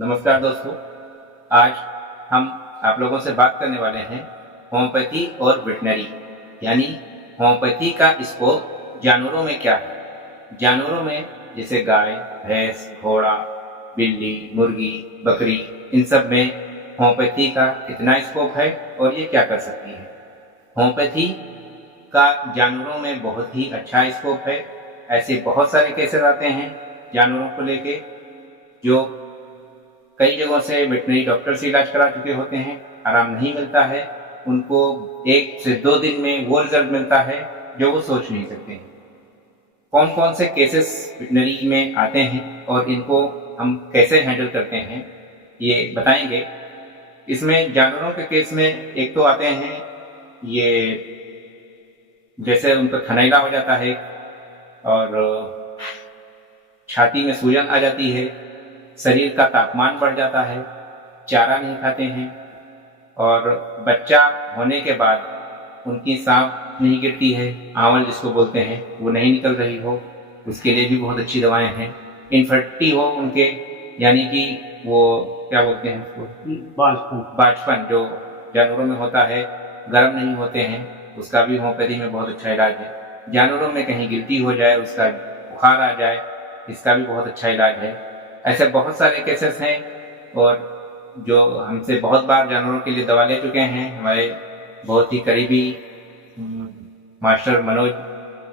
नमस्कार दोस्तों। आज हम आप लोगों से बात करने वाले हैं होम्योपैथी और वेटनरी, यानी होम्योपैथी का स्कोप जानवरों में क्या है। जानवरों में जैसे गाय, भैंस, घोड़ा, बिल्ली, मुर्गी, बकरी, इन सब में होम्योपैथी का कितना स्कोप है और ये क्या कर सकती है। होम्योपैथी का जानवरों में बहुत ही अच्छा स्कोप है। ऐसे बहुत सारे केसेस आते हैं जानवरों को लेके, जो कई जगहों से वेटनरी डॉक्टर से इलाज करा चुके होते हैं, आराम नहीं मिलता है उनको। 1 से 2 दिन में वो रिजल्ट मिलता है जो वो सोच नहीं सकते हैं। कौन कौन से केसेस वेटनरी में आते हैं और इनको हम कैसे हैंडल करते हैं, ये बताएंगे। इसमें जानवरों के केस में एक तो आते हैं ये, जैसे उनका थनैला हो जाता है और छाती में सूजन आ जाती है, शरीर का तापमान बढ़ जाता है, चारा नहीं खाते हैं और बच्चा होने के बाद उनकी सांप नहीं गिरती है, आंवल जिसको बोलते हैं, वो नहीं निकल रही हो, उसके लिए भी बहुत अच्छी दवाएं हैं। इनफर्टिलिटी हो उनके, यानी कि वो क्या बोलते हैं उसको, बांझपन जो जानवरों में होता है, गर्म नहीं होते हैं, उसका भी होम्योपैथी में बहुत अच्छा इलाज है। जानवरों में कहीं गिल्टी हो जाए, उसका बुखार आ जाए, इसका भी बहुत अच्छा इलाज है। ऐसे बहुत सारे केसेस हैं और जो हमसे बहुत बार जानवरों के लिए दवा ले चुके हैं, हमारे बहुत ही करीबी मास्टर मनोज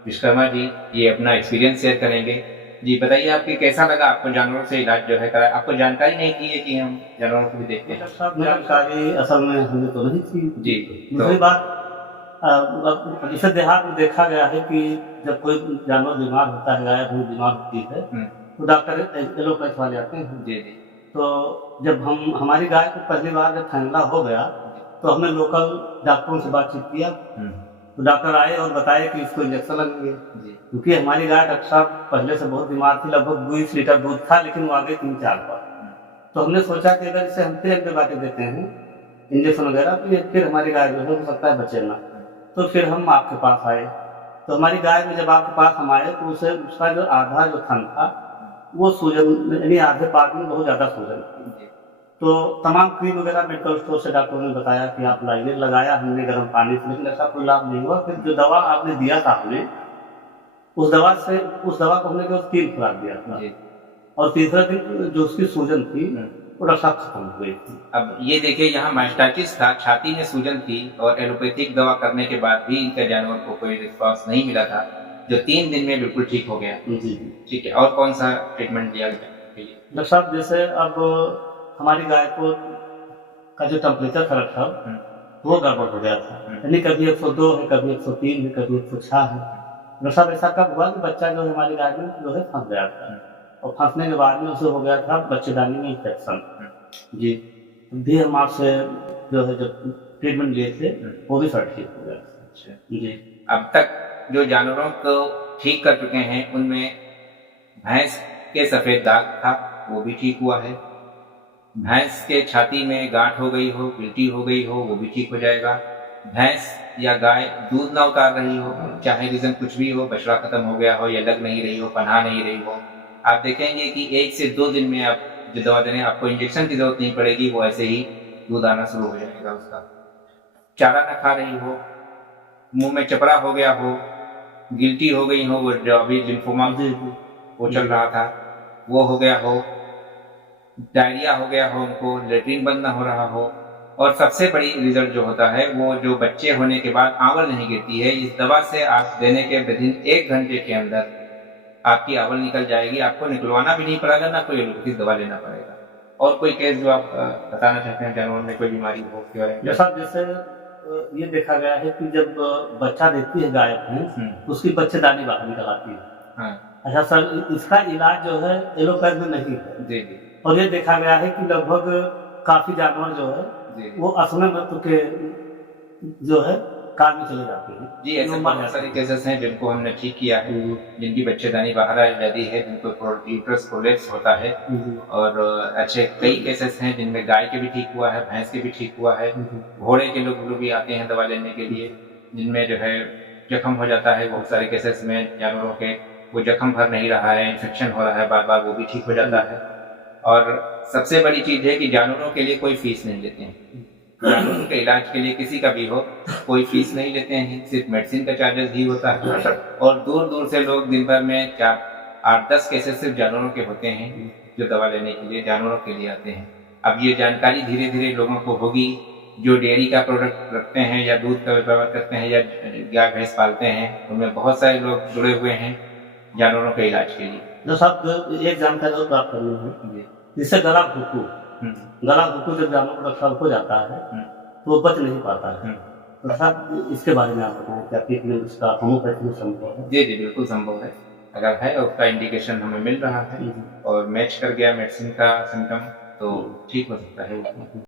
विश्वकर्मा जी, ये अपना एक्सपीरियंस शेयर करेंगे। जी बताइए, आपके कैसा लगा आपको जानवरों से इलाज जो है करा? आपको जानकारी नहीं थी है कि हम जानवरों को भी देखते हैं? सब जानकारी असल में हमें तो नहीं थी जी। दूसरी बात, जैसे देहात में देखा गया है कि जब कोई जानवर बीमार होता है, गाय भैंस बीमार होती है, तो डॉक्टर एलोपैथ वाले आते हैं। जी जी। तो जब हमारी गाय को पहली बार जब थैला हो गया, तो हमने लोकल डॉक्टरों से बातचीत किया। तो डॉक्टर आए और बताए कि इसको इंजेक्शन लगेंगे, क्योंकि हमारी गाय डॉक्टर साहब पहले से बहुत बीमार थी, लगभग 20 लीटर दूध था, लेकिन वो आगे 3-4 बार। तो हमने सोचा कि अगर इसे हम फिर एंटीबायोटिक देते हैं, इंजेक्शन वगैरह, तो ये फिर हमारी गाय जो हो सकता है बचे ना। तो फिर हम आपके पास आए। तो हमारी गाय में जब आपके पास हम आए, तो उसे उसका जो आधा जो थन था, वो सूजन, यानी आधे पार्ट में बहुत ज़्यादा सूजन थी। तो तमाम क्रीम वगैरह मेडिकल स्टोर से डॉक्टरों ने बताया कि आप लाइए, लगाया हमने गर्म पानी से, लेकिन ऐसा कोई लाभ नहीं हुआ। फिर जो दवा आपने दिया था हमें, उस दवा को हमने केवल 3 खुराक दिया था, और तीसरा दिन जो उसकी सूजन थी वो डॉक्टर साहब खत्म हो गई थी। अब ये देखिए, यहाँ मास्टाइटिस था, छाती में सूजन थी और एलोपैथिक दवा करने के बाद भी इनका जानवर को कोई रिस्पांस नहीं मिला था, जो 3 दिन में बिल्कुल ठीक हो गया। जी ठीक है, और कौन सा ट्रीटमेंट दिया गया? डॉक्टर साहब, जैसे अब हमारी गाय को का जो टेम्परेचर था डॉक्टर साहब, वो गड़बड़ हो गया था, यानी कभी 102 है, कभी 103 है, कभी 106 है। डॉक्टर साहब, ऐसा कब हुआ कि बच्चा जो हमारी गाय में जो है फंस गया था, और फंसने के बाद में उसे हो गया था बच्चेदानी में इन्फेक्शन। जी, भी हम आपसे जो है जब ट्रीटमेंट लिए थे, वो भी सर ठीक हो गया। अच्छा जी, अब तक जो जानवरों को ठीक कर चुके हैं, उनमें भैंस के सफ़ेद दाग था, वो भी ठीक हुआ है। भैंस के छाती में गांठ हो गई हो, गिल्टी हो गई हो, वो भी ठीक हो जाएगा। भैंस या गाय दूध ना उतार रही हो, चाहे रीज़न कुछ भी हो, बछड़ा खत्म हो गया हो या लग नहीं रही हो, पन्हा नहीं रही हो, आप देखेंगे कि 1 से 2 दिन में आप जो दवा देने, आपको इंजेक्शन की जरूरत नहीं पड़ेगी, वो ऐसे ही दूध आना शुरू हो जाएगा उसका। चारा ना खा रही हो, मुंह में चपड़ा हो गया हो, गिल्टी हो गई हो, वो जो अभी लिम्फोमा वो चल रहा था वो हो गया हो, डायरिया हो गया हो, उनको लेट्रिन बंद ना हो रहा हो, और सबसे बड़ी रिजल्ट जो होता है वो जो बच्चे होने के बाद आंवल नहीं गिरती है। इस दवा से आप देने के विदिन 1 घंटे के अंदर आपकी आंवल निकल जाएगी, आपको निकलवाना भी नहीं पड़ेगा, ना कोई एलोपैथिक दवा लेना पड़ेगा। और कोई केस जो आप बताना चाहते हैं जानवर में कोई बीमारी हो उसके बारे में? साहब, जैसे ये देखा गया है कि जब बच्चा देती है गाय भैंस, उसकी बच्चेदानी बाहर निकल आती है। हाँ। अच्छा सर, इसका इलाज जो है एलोपैथ में नहीं है। जी जी। और ये देखा गया है कि लगभग काफी जानवर जो है वो असमय मृत्यु के जो है काल में चले जाते हैं। जी, ऐसे बहुत सारे केसेस हैं जिनको हमने ठीक किया है, जिनकी बच्चेदानी बाहर आ जाती है, जिनको यूट्रस प्रोलैप्स होता है, और अच्छे कई केसेस हैं जिनमें गाय के भी ठीक हुआ है, भैंस के भी ठीक हुआ है। घोड़े के लोग भी आते हैं दवा लेने के लिए, जिनमें जो है जख्म हो जाता है। बहुत सारे केसेस में जानवरों के वो जख्म भर नहीं रहा है, इन्फेक्शन हो रहा है बार बार, वो भी ठीक हो जाता है। और सबसे बड़ी चीज है कि जानवरों के लिए कोई फीस नहीं लेते हैं। जानवरों के इलाज के लिए किसी का भी हो कोई फीस नहीं लेते हैं, सिर्फ मेडिसिन का चार्जेस ही होता है। और दूर दूर से लोग दिन भर में 4-8-10 केसेस सिर्फ जानवरों के होते हैं जो दवा लेने के लिए जानवरों के लिए आते हैं। अब ये जानकारी धीरे धीरे लोगों को होगी, जो डेयरी का प्रोडक्ट रखते हैं या दूध का व्यापार करते हैं या गाय भैंस पालते हैं, उनमें बहुत सारे लोग जुड़े हुए हैं जानवरों के इलाज के लिए। जो साहब एक जानकारी और प्राप्त करनी है, जिससे गला घुटू जब जानवर का रक्षा हो जाता है तो वो बच नहीं पाता है। तो साहब इसके बारे में आप बताएं, क्या ट्रीटमेंट उसका होम्योपैथी में संभव है? जी जी बिल्कुल संभव है। अगर है और उसका इंडिकेशन हमें मिल रहा है और मैच कर गया मेडिसिन का सिम्टम तो ठीक हो सकता है।